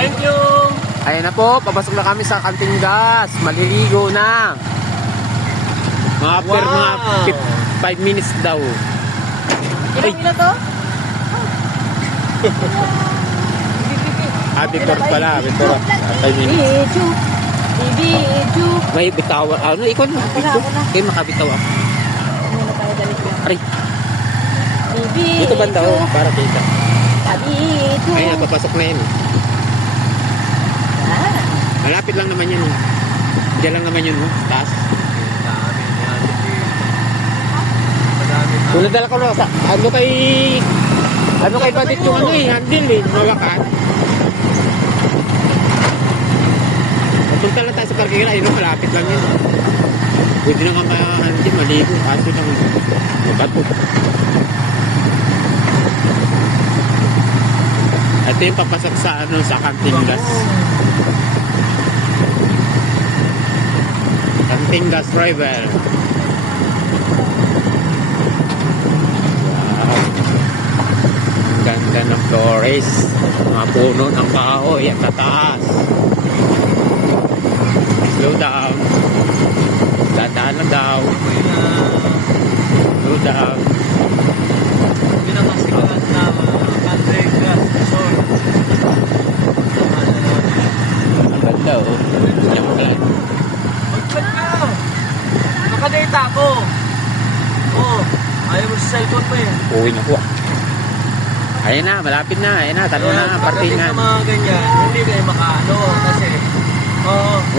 Thank you! Ayan na po, papasok na kami sa Cantingas. Maliligo na. Mga per mga 5 minutes daw. Ilang ilo to? Victor pala, Victor. 5 minutes. Video. May bitawa. Ano, ikaw na. Kayo makabitawa. Ano na tayo dali ko? Aray, Video. dito banda oh, para kita. Video. Ayun, papasok na yun. Malapit lang naman yun. Diyan lang naman yun, taas. Kung nadala ko na sa, ano kay Badit yung ano eh, handle eh, nawakan. Punta lang tayo sa parking na, yun malapit lang yun. Pwede na kang handle, maligo, kaso lang mabato. Ito yung papasok sa ano, sa Cantingas. Cantingas River. Ganda ng flores, mga puno ng kahoy at tataas. Slow down, dadaan lang daw. Slow down. Hindi na masigalan na Cantingas Resort. Ang ganda oh. Yan mo lang. Mag-vlog ka! Nakadata ako! Oo, ayaw mo sa cellphone mo eh. Uwi na po ah. Ayun na, malapit na. Ayun na, talo na, parkingan. Pagdating sa mga ganyan, hindi kayo makaano kasi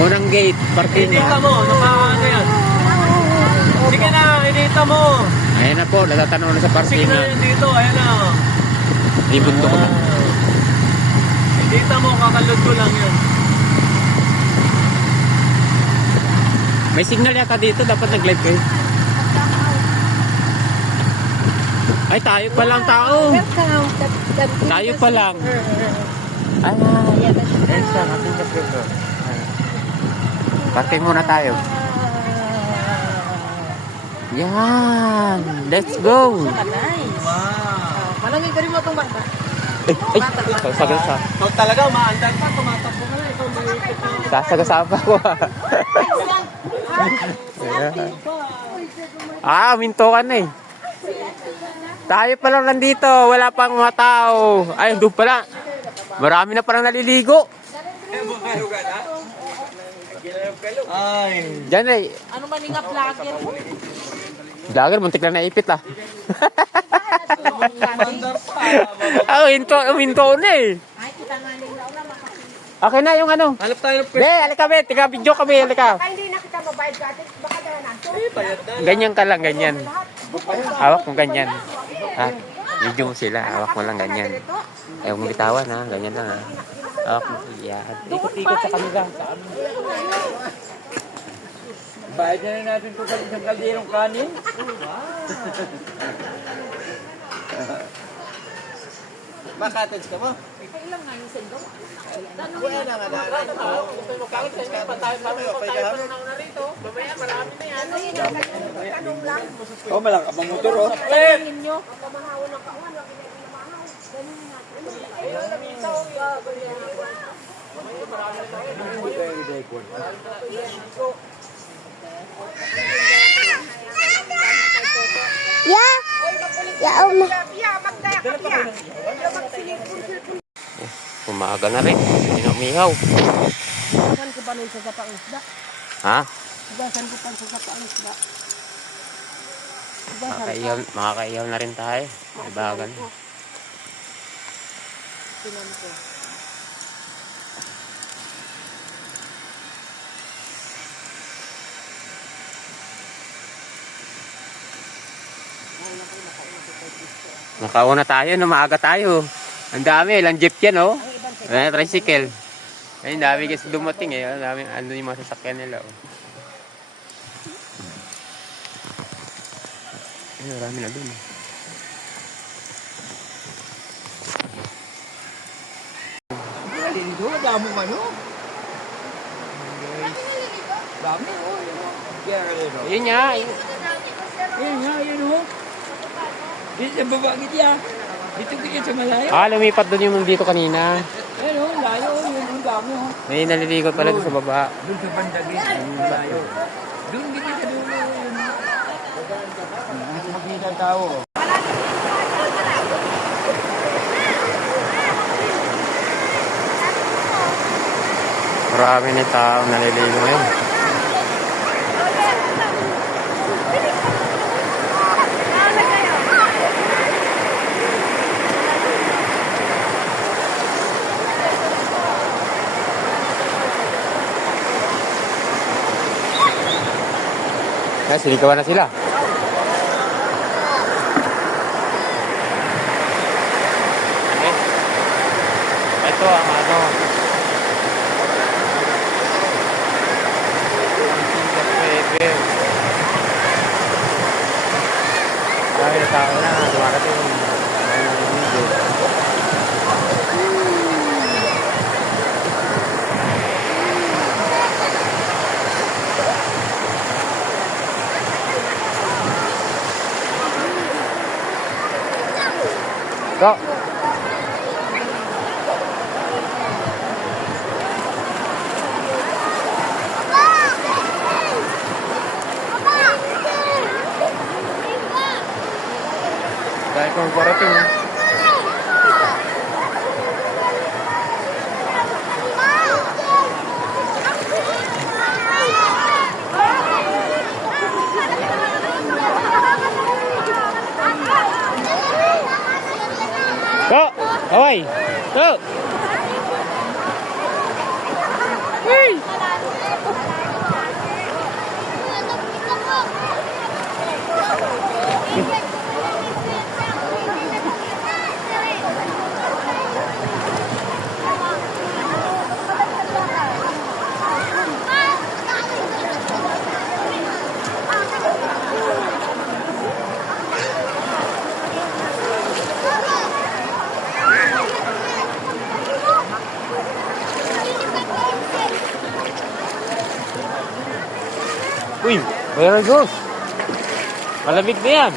Unang gate, parkingan. inita mo, nakaano yan. Sige na, inita mo. Ayun na po, natatanong na sa Sige na parkingan. yan dito, ayan na. Ibunto ko na. Inita mo, kakalod ko lang yan. May signal yata dito, dapat nag-live kayo. Ay, tayo pa lang tao. Tayo pa lang. Ay, yan siya, ating kapito. Parking muna tayo. Yan, let's go. Nice. Wow. Malangin ka rin mo itong bata. Sagasa. Ikaw talaga, maandar pa, tumatakbo ka na. Ikaw maliit ka. Sasagasama ko. Ah, minto ka na eh. Tayo pa lang nandito, wala pang mga tao. Ay, doon pala. Marami na parang naliligo. Ay. Diyan eh. Ano man nga vlogger mo? Vlogger, muntik lang naipit ah. Maandar pa. Ah, minto na eh. Ay, kita nga nila ulam. Okay na yung ano. Hanap tayo ng Be, halika be, tiga video kami, halika. Hindi na kita mabayad ka. Baka dala na. bayad na. Ganyan ka lang, ganyan. Hawak mo ganyan. Ha? Video mo sila, hawak mo lang ganyan. Ayaw mong bitawan ha, ganyan lang ha. Hawak mo, yan. Ikot-ikot sa kanila. Bayad na natin ito sa isang kalderong kanin. Makatage ka mo? Ilang nga yung sendo? Wala na nga na. Oh, malang ka motor oh. Tanungin nyo. Ya. Ya Om. Umaga na rin, hindi na umihaw. Saan ko pa nun sa sapang isda? Ha? Saan ko pa sa sapang isda? Makakaihaw na rin tayo. Ibagan. Tinan ko. Nakauna tayo, maaga tayo. Ang dami, ilang jeep yan oh. Tricycle. Ayun, dami guys dumating eh. Ang dami, ano yung mga sasakyan nila oh. Ayun, marami na dun. Lindo, damo ka no? Dami oh. Ayun nga. Ayun nga, ayun oh. Dito sa baba gitya. Dito kaya sa malayo. Ah, lumipat doon yung dito kanina. Ayun oh, layo oh. dami oh. May naliligo pala doon sa baba. Doon sa bandagis, tayo. Doon din sa dulo yun. Makita ang tao. Marami ni tao naliligo ngayon. Kaya sinigawan na sila. Ito ang ano. Marami na tao na. Dumarating. Go! Dahil kung parating. Go! Away! Go! Hey! Uy, very good. Malamig na yan.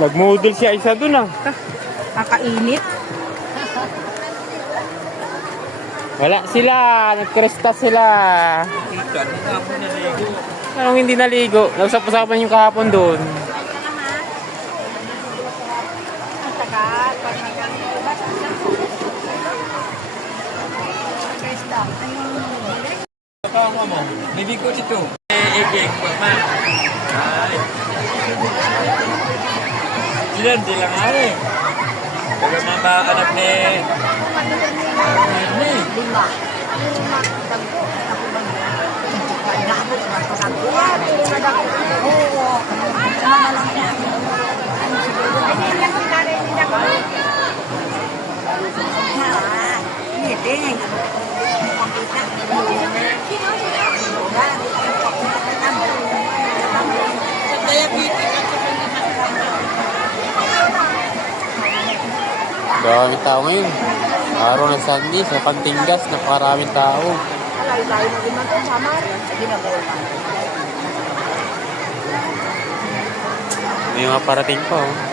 Nag-model si Aisa dun ah. Kakainit. Wala sila. Nagkresta sila. Kita, hindi na ako naligo. Anong hindi naligo? Nagsap-usapan yung kahapon dun. Tama mo, niligo dito. Egeg, mama. Ay. Di lang ari. Pero mga anak ni... Lima. Dami tao ngayon. Araw ng Sunday, sa Pantingas, napakaraming tao. Layo-layo na din natin, samar. Sige na po. May mga parating pa oh.